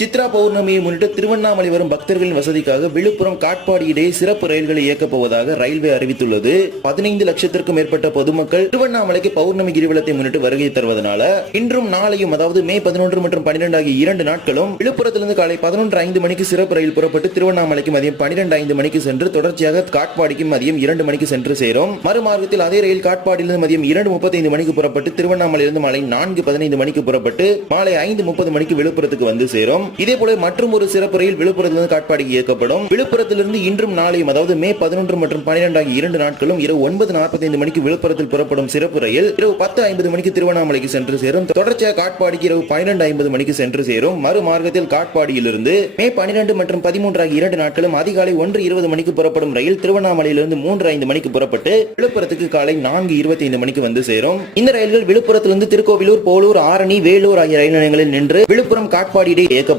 சித்ரா பௌர்ணமியை முன்னிட்டு திருவண்ணாமலை வரும் பக்தர்களின் வசதிக்காக விழுப்புரம் காட்பாடி இடையே சிறப்பு ரயில்களை இயக்கப் போவதாக ரயில்வே அறிவித்துள்ளது. 15 லட்சத்திற்கும் மேற்பட்ட பொதுமக்கள் திருவண்ணாமலைக்கு பௌர்ணமி கிரிவலத்தை முன்னிட்டு வருகை தருவதனால இன்றும் நாளையும் அதாவது மே 11 மற்றும் 12 ஆகிய 2 நாட்களும் விழுப்புரத்திலிருந்து காலை 11:05 மணிக்கு சிறப்பு ரயில் புறப்பட்டு திருவண்ணாமலைக்கு மதியம் 12:05 மணிக்கு சென்று தொடர்ச்சியாக காட்பாடிக்கு மதியம் 2 மணிக்கு சென்று சேரும். மறுமார்க்கத்தில் அதே ரயில் காட்பாடியிலிருந்து மதியம் 2:35 மணிக்கு புறப்பட்டு திருவண்ணாமலையிலிருந்து மாலை 4:15 மணிக்கு புறப்பட்டு மாலை 5:30 மணிக்கு விழுப்புரத்துக்கு வந்து சேரும். இதேபோல மற்றும் ஒரு சிறப்பு ரயில் விழுப்புரத்திலிருந்து காட்பாடிக்கு இயக்கப்படும். விழுப்புரத்திலிருந்து இன்றும் நாளையும் அதாவது மே 11 மற்றும் 12 ஆகிய 2 நாட்களும் இரவு 9:45 மணிக்கு விழுப்புரத்தில் புறப்படும் சிறப்பு ரயில் இரவு 10:50 மணிக்கு திருவண்ணாமலைக்கு சென்று சேரும். தொடர்ச்சியாக காட்பாடிக்கு இரவு 12:50 மணிக்கு சென்று சேரும். மறுமார்க்கத்தில் காட்பாடியிலிருந்து மே 12 மற்றும் 13 ஆகிய 2 நாட்களும் அதிகாலை 1:20 மணிக்கு புறப்படும் ரயில் திருவண்ணாமலையிலிருந்து 3:05 மணிக்கு புறப்பட்டு விழுப்புரத்துக்கு காலை 4:25 மணிக்கு வந்து சேரும். இந்த ரயில்கள் விழுப்புரத்திலிருந்து திருக்கோவிலூர், போலூர், ஆரணி, வேலூர் ஆகிய ரயில் நிலையங்களில் நின்று விழுப்புரம் காட்பாடி இடையே இயக்கப்படும்.